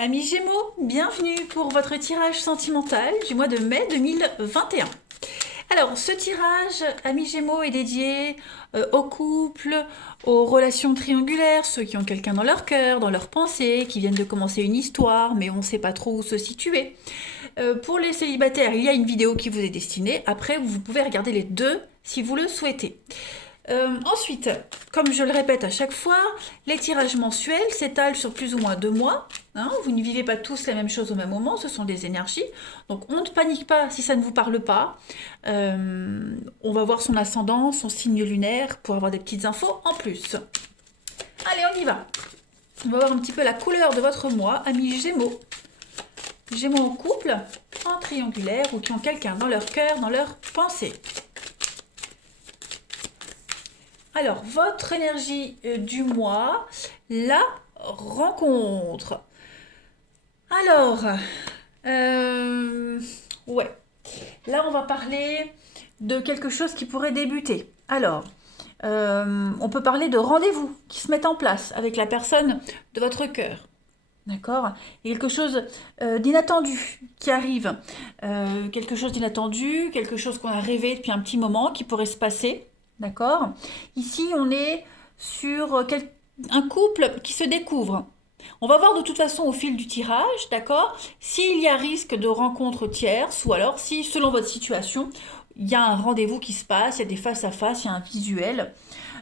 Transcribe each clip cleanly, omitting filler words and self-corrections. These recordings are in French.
Amis Gémeaux, bienvenue pour votre tirage sentimental du mois de mai 2021. Alors, ce tirage, Amis Gémeaux, est dédié aux couples, aux relations triangulaires, ceux qui ont quelqu'un dans leur cœur, dans leurs pensées, qui viennent de commencer une histoire, mais on ne sait pas trop où se situer. Pour les célibataires, il y a une vidéo qui vous est destinée. Après, vous pouvez regarder les deux si vous le souhaitez. Ensuite, comme je le répète à chaque fois, les tirages mensuels s'étalent sur plus ou moins 2 mois. Hein, vous ne vivez pas tous la même chose au même moment, ce sont des énergies. Donc on ne panique pas si ça ne vous parle pas. On va voir son ascendant, son signe lunaire pour avoir des petites infos en plus. Allez, on y va. On va voir un petit peu la couleur de votre mois, amis Gémeaux. Gémeaux en couple, en triangulaire ou qui ont quelqu'un dans leur cœur, dans leur pensée. Alors, votre énergie du mois, la rencontre. Alors, ouais. Là, on va parler de quelque chose qui pourrait débuter. Alors, on peut parler de rendez-vous qui se mettent en place avec la personne de votre cœur. D'accord. Il y a quelque chose d'inattendu qui arrive. Quelque chose d'inattendu, quelque chose qu'on a rêvé depuis un petit moment qui pourrait se passer. D'accord. Ici, on est sur un couple qui se découvre. On va voir de toute façon au fil du tirage, d'accord, s'il y a risque de rencontre tierce ou alors si, selon votre situation, il y a un rendez-vous qui se passe, il y a des face-à-face, il y a un visuel.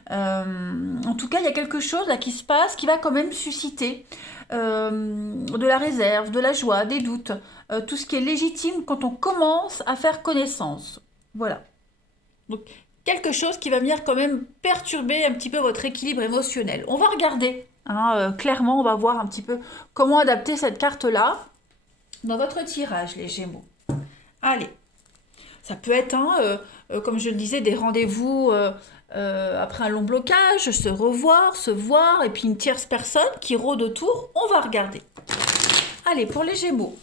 En tout cas, il y a quelque chose là qui se passe qui va quand même susciter de la réserve, de la joie, des doutes, tout ce qui est légitime quand on commence à faire connaissance. Voilà. Donc, quelque chose qui va venir quand même perturber un petit peu votre équilibre émotionnel. On va regarder, hein, clairement, on va voir un petit peu comment adapter cette carte-là dans votre tirage, les Gémeaux. Allez, ça peut être, hein, comme je le disais, des rendez-vous après un long blocage, se revoir, se voir, et puis une tierce personne qui rôde autour. On va regarder. Allez, pour les Gémeaux.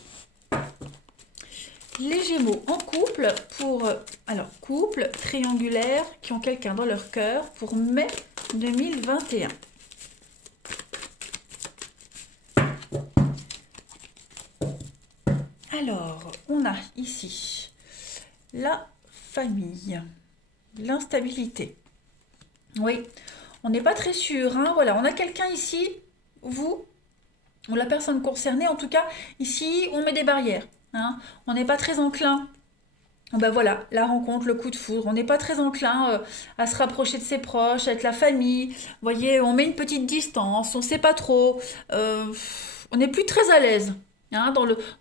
Les Gémeaux en couple pour alors couple triangulaire qui ont quelqu'un dans leur cœur pour mai 2021. Alors, on a ici la famille, l'instabilité. Oui, on n'est pas très sûr, hein, voilà, on a quelqu'un ici, vous, ou la personne concernée, en tout cas, ici, on met des barrières. Hein. On n'est pas très enclin. Ben voilà, la rencontre, le coup de foudre. On n'est pas très enclin à se rapprocher de ses proches, avec la famille. Vous voyez, on met une petite distance, on ne sait pas trop. On n'est plus très à l'aise. Hein,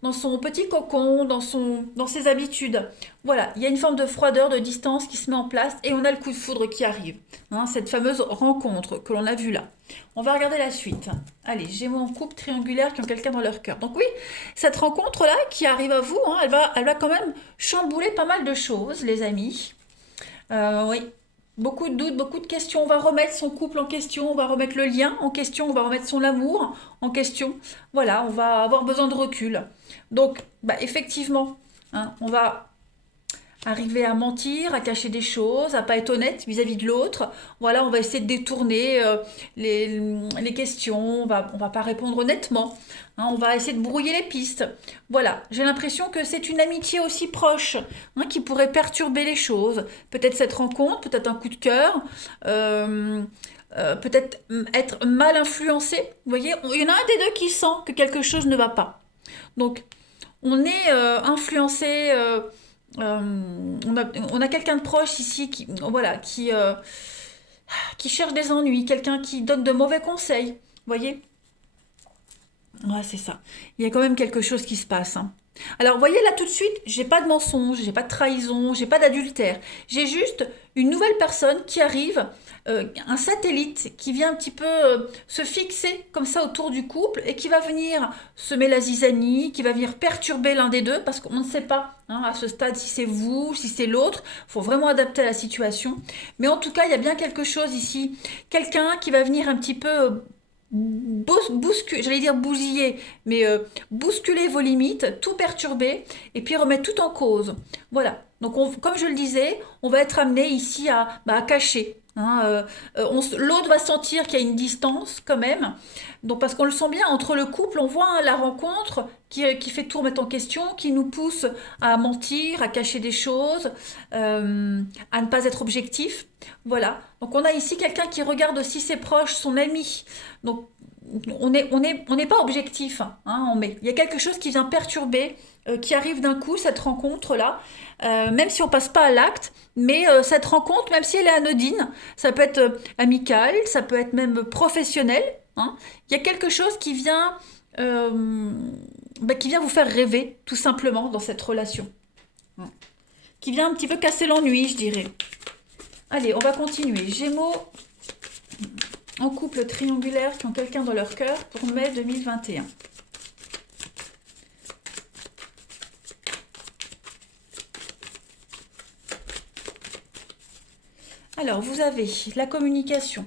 dans son petit cocon, dans ses habitudes. Voilà, il y a une forme de froideur, de distance qui se met en place et on a le coup de foudre qui arrive. Hein, cette fameuse rencontre que l'on a vue là. On va regarder la suite. Allez, Gémeaux en couple triangulaire qui ont quelqu'un dans leur cœur. Donc oui, cette rencontre-là qui arrive à vous, hein, elle va quand même chambouler pas mal de choses, les amis. Oui, beaucoup de doutes, beaucoup de questions. On va remettre son couple en question, on va remettre le lien en question, on va remettre son amour en question. Voilà, on va avoir besoin de recul. Donc, bah, effectivement, hein, on va arriver à mentir, à cacher des choses, à pas être honnête vis-à-vis de l'autre. Voilà, on va essayer de détourner les questions, on va pas répondre honnêtement. Hein, on va essayer de brouiller les pistes. Voilà, j'ai l'impression que c'est une amitié aussi proche, hein, qui pourrait perturber les choses. Peut-être cette rencontre, peut-être un coup de cœur, peut-être être mal influencé. Vous voyez, il y en a un des deux qui sent que quelque chose ne va pas. Donc, on est influencé. On a quelqu'un de proche ici voilà, qui cherche des ennuis, quelqu'un qui donne de mauvais conseils. Vous voyez. Ouais, c'est ça. Il y a quand même quelque chose qui se passe. Hein. Alors, vous voyez, là, tout de suite, j'ai pas de mensonge, j'ai pas de trahison, j'ai pas d'adultère. J'ai juste une nouvelle personne qui arrive, un satellite qui vient un petit peu se fixer comme ça autour du couple et qui va venir semer la zizanie, qui va venir perturber l'un des deux parce qu'on ne sait pas, hein, à ce stade si c'est vous, si c'est l'autre. Il faut vraiment adapter à la situation. Mais en tout cas, il y a bien quelque chose ici. Quelqu'un qui va venir un petit peu bousculer, j'allais dire bousiller, mais bousculer vos limites, tout perturber et puis remettre tout en cause. Voilà. Donc, comme je le disais, on va être amené ici à cacher, Hein, l'autre va sentir qu'il y a une distance quand même. Donc parce qu'on le sent bien entre le couple, on voit hein, la rencontre qui fait tout remettre en question, qui nous pousse à mentir, à cacher des choses, à ne pas être objectif. Voilà. Donc on a ici quelqu'un qui regarde aussi ses proches, son ami. Donc on n'est pas objectif. Hein, il y a quelque chose qui vient perturber, qui arrive d'un coup, cette rencontre-là, même si on passe pas à l'acte, mais cette rencontre, même si elle est anodine, ça peut être amical, ça peut être même professionnel. Hein, il y a quelque chose euh, qui vient vous faire rêver, tout simplement, dans cette relation. Hein, qui vient un petit peu casser l'ennui, je dirais. Allez, on va continuer. Gémeaux en couple triangulaire qui ont quelqu'un dans leur cœur pour mai 2021. Alors, vous avez la communication,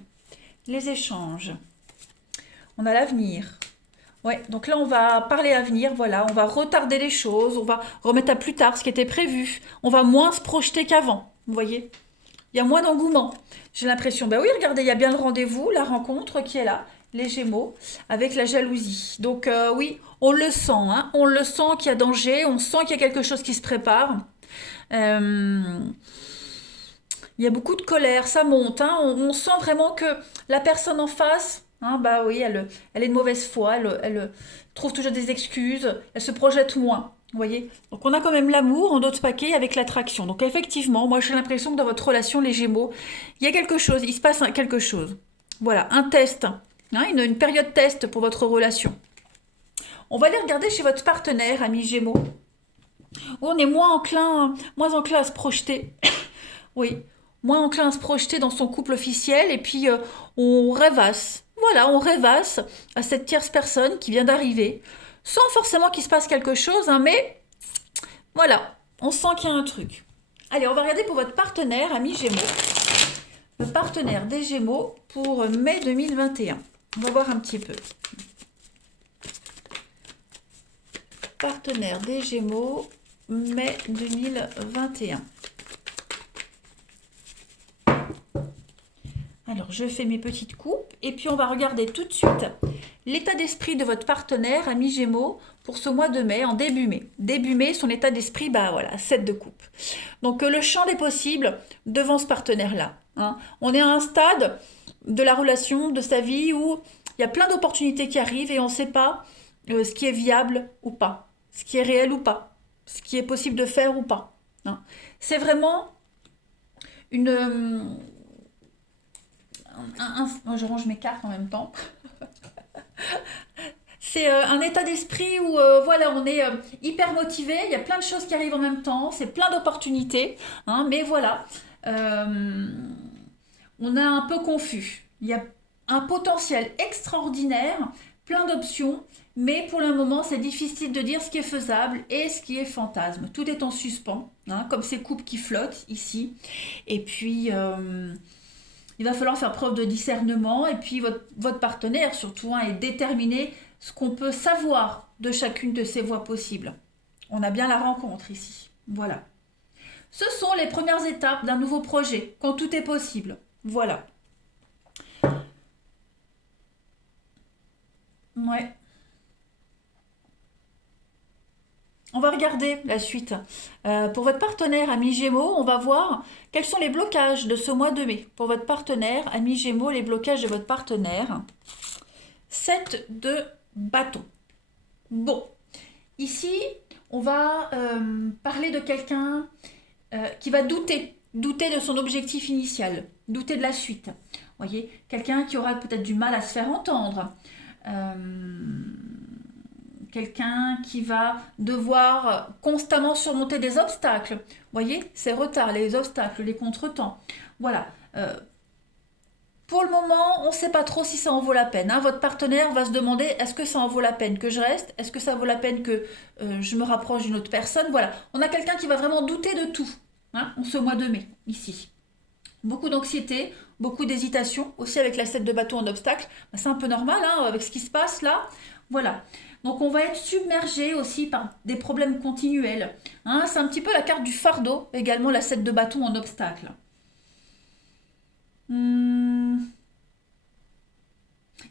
les échanges, on a l'avenir. Ouais, donc là, on va parler avenir, voilà, on va retarder les choses, on va remettre à plus tard ce qui était prévu, on va moins se projeter qu'avant, vous voyez. Il y a moins d'engouement. J'ai l'impression, ben oui, regardez, il y a bien le rendez-vous, la rencontre qui est là, les Gémeaux, avec la jalousie. Donc oui, on le sent, hein, on le sent qu'il y a danger, on sent qu'il y a quelque chose qui se prépare. Euh, il y a beaucoup de colère, ça monte, hein, on sent vraiment que la personne en face, hein, bah oui, elle est de mauvaise foi, elle trouve toujours des excuses, elle se projette moins. Vous voyez. Donc on a quand même l'amour en d'autres paquets avec l'attraction. Donc effectivement, moi j'ai l'impression que dans votre relation, les Gémeaux, il y a quelque chose, il se passe quelque chose. Voilà, un test, hein, une période test pour votre relation. On va aller regarder chez votre partenaire, ami Gémeaux, où on est moins enclin à se projeter. Oui, moins enclin à se projeter dans son couple officiel et puis on rêvasse. Voilà, on rêvasse à cette tierce personne qui vient d'arriver, sans forcément qu'il se passe quelque chose, hein, mais voilà, on sent qu'il y a un truc. Allez, on va regarder pour votre partenaire, ami Gémeaux. Le partenaire des Gémeaux pour mai 2021. On va voir un petit peu. Partenaire des Gémeaux, mai 2021. Alors, je fais mes petites coupes et puis on va regarder tout de suite l'état d'esprit de votre partenaire, ami Gémeaux, pour ce mois de mai, en début mai. Début mai, son état d'esprit, bah voilà, 7 de coupe. Donc, le champ des possibles devant ce partenaire-là. Hein. On est à un stade de la relation, de sa vie, où il y a plein d'opportunités qui arrivent et on ne sait pas ce qui est viable ou pas, ce qui est réel ou pas, ce qui est possible de faire ou pas. Hein. C'est vraiment une je range mes cartes en même temps. C'est un état d'esprit où voilà, on est hyper motivé, il y a plein de choses qui arrivent en même temps, c'est plein d'opportunités, hein, mais voilà, euh, on est un peu confus. Il y a un potentiel extraordinaire, plein d'options, mais pour le moment, c'est difficile de dire ce qui est faisable et ce qui est fantasme. Tout est en suspens, hein, comme ces coupes qui flottent ici. Et puis, il va falloir faire preuve de discernement et puis votre partenaire surtout hein, est déterminé ce qu'on peut savoir de chacune de ces voies possibles. On a bien la rencontre ici. Voilà. Ce sont les premières étapes d'un nouveau projet, quand tout est possible. Voilà. Ouais. On va regarder la suite. Pour votre partenaire, ami Gémeaux, on va voir quels sont les blocages de ce mois de mai. Pour votre partenaire, ami Gémeaux, les blocages de votre partenaire. 7 de bâton. Bon, ici, on va parler de quelqu'un qui va douter de son objectif initial, douter de la suite. Vous voyez, quelqu'un qui aura peut-être du mal à se faire entendre. Euh, Quelqu'un qui va devoir constamment surmonter des obstacles. Vous voyez, ces retards, les obstacles, les contretemps. Voilà. Pour le moment, on ne sait pas trop si ça en vaut la peine. Hein. Votre partenaire va se demander est-ce que ça en vaut la peine que je reste. Est-ce que ça vaut la peine que je me rapproche d'une autre personne. Voilà. On a quelqu'un qui va vraiment douter de tout hein, en ce mois de mai, ici. Beaucoup d'anxiété, beaucoup d'hésitation, aussi avec la 7 de bâton en obstacle. C'est un peu normal hein, avec ce qui se passe là. Voilà. Donc on va être submergé aussi par des problèmes continuels. Hein, c'est un petit peu la carte du fardeau, également la 7 de bâton en obstacle. Hmm,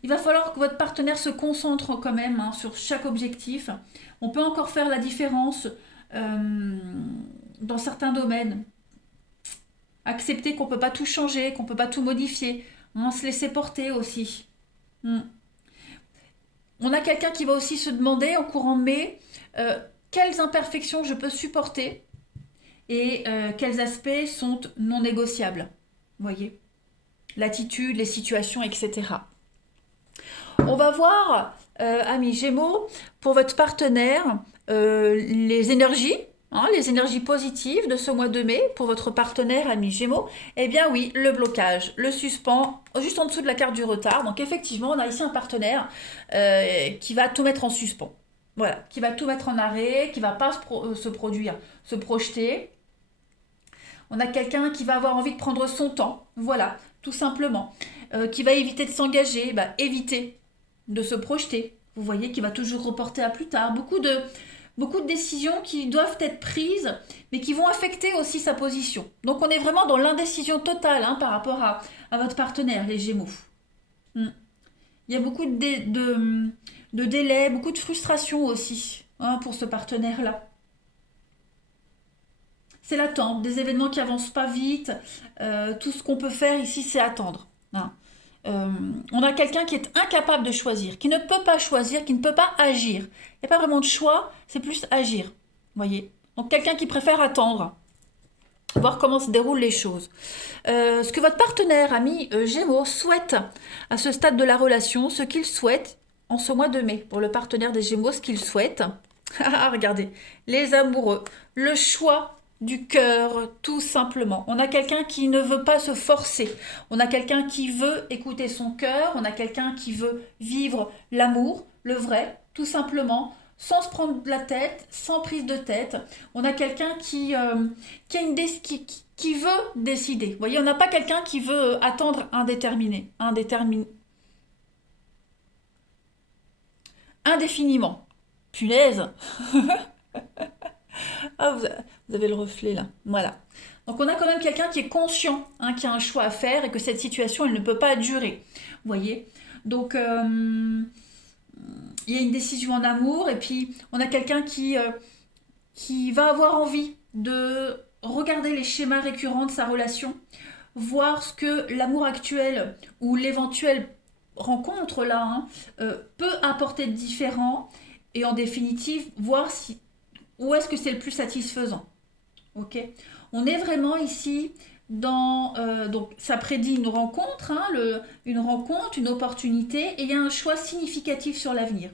il va falloir que votre partenaire se concentre quand même hein, sur chaque objectif. On peut encore faire la différence euh, dans certains domaines. Accepter qu'on ne peut pas tout changer, qu'on ne peut pas tout modifier. On se laisser porter aussi. Hmm. On a quelqu'un qui va aussi se demander en courant mai quelles imperfections je peux supporter et quels aspects sont non négociables. Vous voyez, l'attitude, les situations, etc. On va voir, amis Gémeaux, pour votre partenaire, les énergies positives de ce mois de mai pour votre partenaire, ami Gémeaux. Eh bien oui, le blocage, le suspens, juste en dessous de la carte du retard. Donc effectivement, on a ici un partenaire qui va tout mettre en suspens. Voilà, qui va tout mettre en arrêt, qui va pas se produire, se projeter. On a quelqu'un qui va avoir envie de prendre son temps, voilà, tout simplement. Qui va éviter de s'engager, éviter de se projeter. Vous voyez, qui va toujours reporter à plus tard. Beaucoup de décisions qui doivent être prises, mais qui vont affecter aussi sa position. Donc on est vraiment dans l'indécision totale hein, par rapport à votre partenaire, les Gémeaux. Hmm. Il y a beaucoup de délais, beaucoup de frustration aussi hein, pour ce partenaire-là. C'est l'attente, des événements qui avancent pas vite. Tout ce qu'on peut faire ici, c'est attendre. Hein. Euh, on a quelqu'un qui est incapable de choisir, qui ne peut pas choisir, qui ne peut pas agir. Il n'y a pas vraiment de choix, c'est plus agir. Voyez. Donc quelqu'un qui préfère attendre, voir comment se déroulent les choses. Ce que votre partenaire, ami Gémeaux, souhaite à ce stade de la relation, ce qu'il souhaite en ce mois de mai, pour le partenaire des Gémeaux, ce qu'il souhaite. Regardez, les amoureux, le choix du cœur, tout simplement. On a quelqu'un qui ne veut pas se forcer. On a quelqu'un qui veut écouter son cœur. On a quelqu'un qui veut vivre l'amour, le vrai, tout simplement, sans se prendre la tête, sans prise de tête. On a quelqu'un qui a qui veut décider. Vous voyez, on n'a pas quelqu'un qui veut attendre indéfiniment. Punaise. Ah, vous avez le reflet là. Voilà. Donc on a quand même quelqu'un qui est conscient, hein, qui a un choix à faire et que cette situation, elle ne peut pas durer. Vous voyez. Donc il y a une décision en amour et puis on a quelqu'un qui va avoir envie de regarder les schémas récurrents de sa relation, voir ce que l'amour actuel ou l'éventuelle rencontre là hein, peut apporter de différent et en définitive voir si où est-ce que c'est le plus satisfaisant. Ok. On est vraiment ici dans donc ça prédit une rencontre, hein, une rencontre, une opportunité, et il y a un choix significatif sur l'avenir.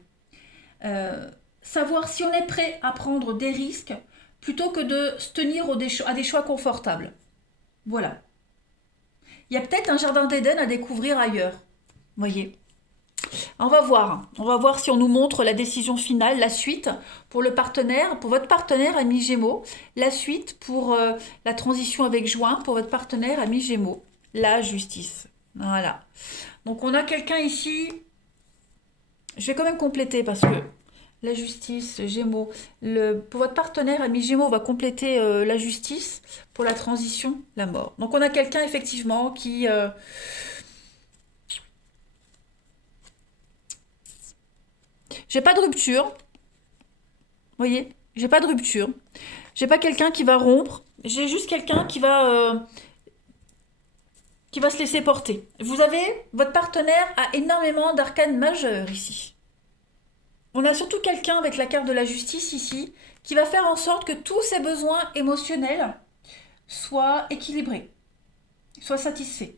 Savoir si on est prêt à prendre des risques plutôt que de se tenir à des choix confortables. Voilà. Il y a peut-être un jardin d'Éden à découvrir ailleurs. Voyez. On va voir si on nous montre la décision finale, la suite pour le partenaire, pour votre partenaire ami Gémeaux, la suite pour la transition avec Juin, pour votre partenaire ami Gémeaux, la justice. Voilà. Donc on a quelqu'un ici, je vais quand même compléter parce que la justice, Gémeaux, pour votre partenaire ami Gémeaux, on va compléter la justice, pour la transition, la mort. Donc on a quelqu'un effectivement qui... j'ai pas de rupture, vous voyez, j'ai pas de rupture. J'ai pas quelqu'un qui va rompre, j'ai juste quelqu'un qui va se laisser porter. Votre partenaire a énormément d'arcanes majeurs ici. On a surtout quelqu'un avec la carte de la justice ici, qui va faire en sorte que tous ses besoins émotionnels soient équilibrés, soient satisfaits.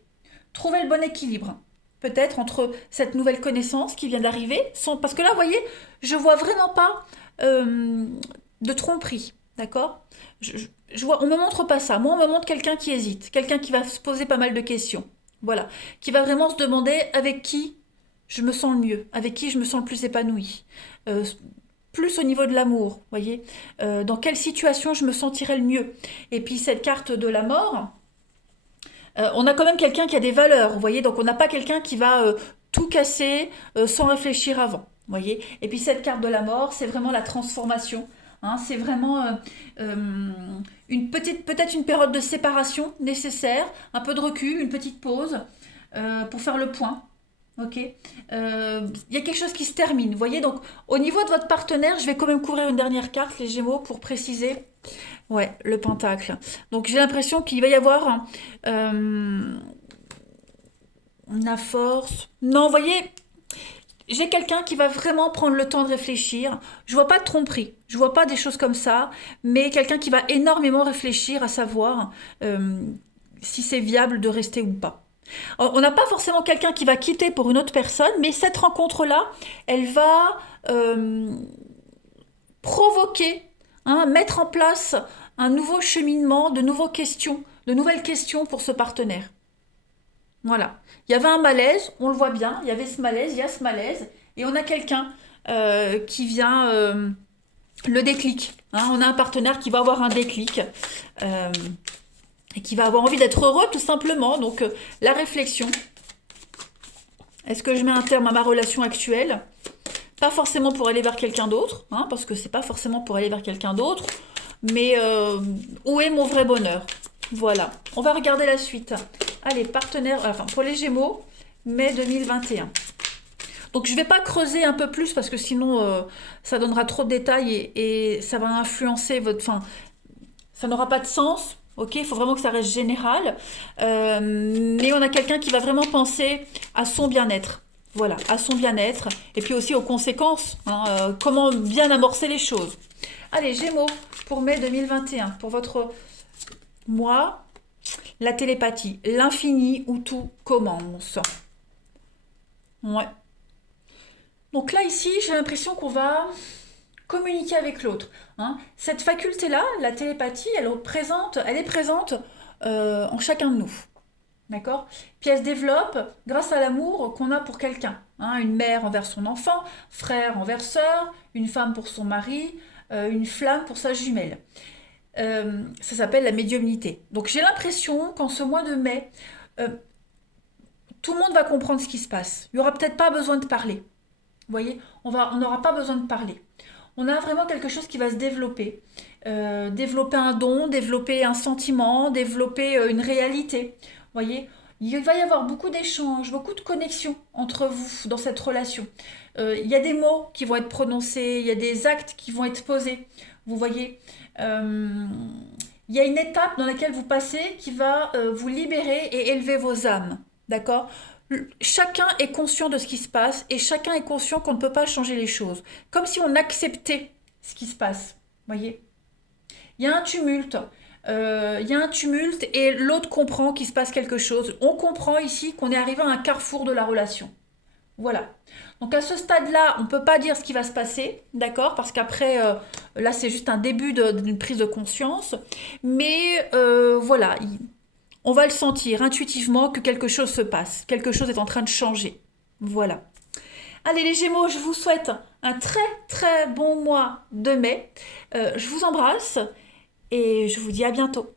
Trouver le bon équilibre, peut-être entre cette nouvelle connaissance qui vient d'arriver, parce que là, vous voyez, je vois vraiment pas de tromperie, d'accord on me montre pas ça. Moi, on me montre quelqu'un qui hésite, quelqu'un qui va se poser pas mal de questions, voilà, qui va vraiment se demander avec qui je me sens le mieux, avec qui je me sens le plus épanouie. Euh, plus au niveau de l'amour, vous voyez, dans quelle situation je me sentirais le mieux. Et puis cette carte de la mort, on a quand même quelqu'un qui a des valeurs, vous voyez, donc on n'a pas quelqu'un qui va tout casser sans réfléchir avant, vous voyez. Et puis cette carte de la mort, c'est vraiment la transformation, hein. C'est vraiment peut-être une période de séparation nécessaire, un peu de recul, une petite pause pour faire le point. Ok. Il y a quelque chose qui se termine. Vous voyez, donc au niveau de votre partenaire, je vais quand même couvrir une dernière carte, les Gémeaux, pour préciser. Ouais, le Pentacle. Donc j'ai l'impression qu'il va y avoir la force. Non, vous voyez, j'ai quelqu'un qui va vraiment prendre le temps de réfléchir. Je vois pas de tromperie, je vois pas des choses comme ça, mais quelqu'un qui va énormément réfléchir à savoir si c'est viable de rester ou pas. On n'a pas forcément quelqu'un qui va quitter pour une autre personne, mais cette rencontre-là, elle va provoquer, hein, mettre en place un nouveau cheminement, de nouvelles questions pour ce partenaire. Voilà. Il y avait un malaise, on le voit bien, il y avait ce malaise, il y a ce malaise, et on a quelqu'un qui vient le déclic. Hein. On a un partenaire qui va avoir un déclic et qui va avoir envie d'être heureux tout simplement. Donc la réflexion. Est-ce que je mets un terme à ma relation actuelle? Pas forcément pour aller vers quelqu'un d'autre, hein, parce que c'est pas forcément pour aller vers quelqu'un d'autre, mais où est mon vrai bonheur? Voilà. On va regarder la suite. Allez, partenaire, enfin pour les Gémeaux, mai 2021. Donc je ne vais pas creuser un peu plus parce que sinon ça donnera trop de détails et ça va influencer votre... Enfin, ça n'aura pas de sens. Ok, il faut vraiment que ça reste général. Mais on a quelqu'un qui va vraiment penser à son bien-être. Voilà, à son bien-être. Et puis aussi aux conséquences. Hein, comment bien amorcer les choses. Allez, Gémeaux, pour mai 2021. Pour votre mois, la télépathie. L'infini où tout commence. Ouais. Donc là, ici, j'ai l'impression qu'on va communiquer avec l'autre. Hein. Cette faculté-là, la télépathie, elle est présente en chacun de nous. D'accord? Puis elle se développe grâce à l'amour qu'on a pour quelqu'un. Hein. Une mère envers son enfant, frère envers sœur, une femme pour son mari, une flamme pour sa jumelle. Ça s'appelle la médiumnité. Donc j'ai l'impression qu'en ce mois de mai, euh, tout le monde va comprendre ce qui se passe. Il n'y aura peut-être pas besoin de parler. Vous voyez, on n'aura pas besoin de parler. On a vraiment quelque chose qui va se développer. Développer un don, développer un sentiment, développer une réalité. Vous voyez, il va y avoir beaucoup d'échanges, beaucoup de connexions entre vous dans cette relation. Il y a des mots qui vont être prononcés, il y a des actes qui vont être posés. Vous voyez, il y a une étape dans laquelle vous passez qui va vous libérer et élever vos âmes. D'accord? Chacun est conscient de ce qui se passe et chacun est conscient qu'on ne peut pas changer les choses. Comme si on acceptait ce qui se passe. Voyez? Il y a un tumulte. Il y a un tumulte et l'autre comprend qu'il se passe quelque chose. On comprend ici qu'on est arrivé à un carrefour de la relation. Voilà. Donc à ce stade-là, on ne peut pas dire ce qui va se passer, d'accord? Parce qu'après, là, c'est juste un début d'une prise de conscience. Mais voilà, on va le sentir intuitivement que quelque chose se passe, quelque chose est en train de changer. Voilà. Allez les Gémeaux, je vous souhaite un très très bon mois de mai. Je vous embrasse et je vous dis à bientôt.